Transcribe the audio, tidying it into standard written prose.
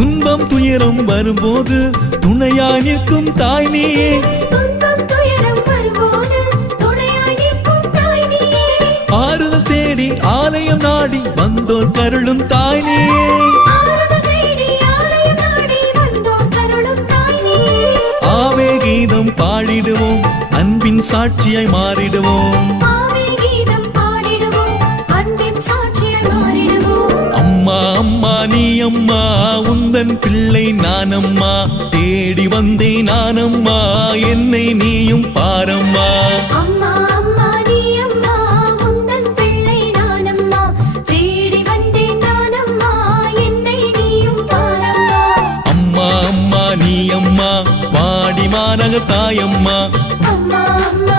துன்பம் துயரம் வரும்போது துணையாய் நிற்கும் தாய் நீயே. துன்பம் துயரம் வரும்போது துணையாய் நிற்கும் தாய் நீயே. ஆறுதல் தேடி ஆலயம் நாடி வந்தோர் கருளும் தாய் நீயே. ஆறுதல் தேடி ஆலயம் நாடி வந்தோர் கருளும் தாய் நீயே. ஆவே கீதம் பாடிடுவோம் அன்பின் சாட்சியாய் மாறிடுவோம். ஆவே கீதம் பாடிடுவோம் அன்பின் சாட்சியாய் மாறிடுவோம். அம்மா அம்மா நீ அம்மா உந்தன் பிள்ளை நானம்மா. தேடி வந்தேன் நானம்மா என்னை நீயும் பாரம்மா. அம்மா அம்மா நீ அம்மா உந்தன் பிள்ளை நானம்மா. தேடி வந்தேன் நானம்மா என்னை நீயும் பாரம்மா. அம்மா அம்மா நீ அம்மா வாடி மாநக தாயம்மா. அம்மா அம்மா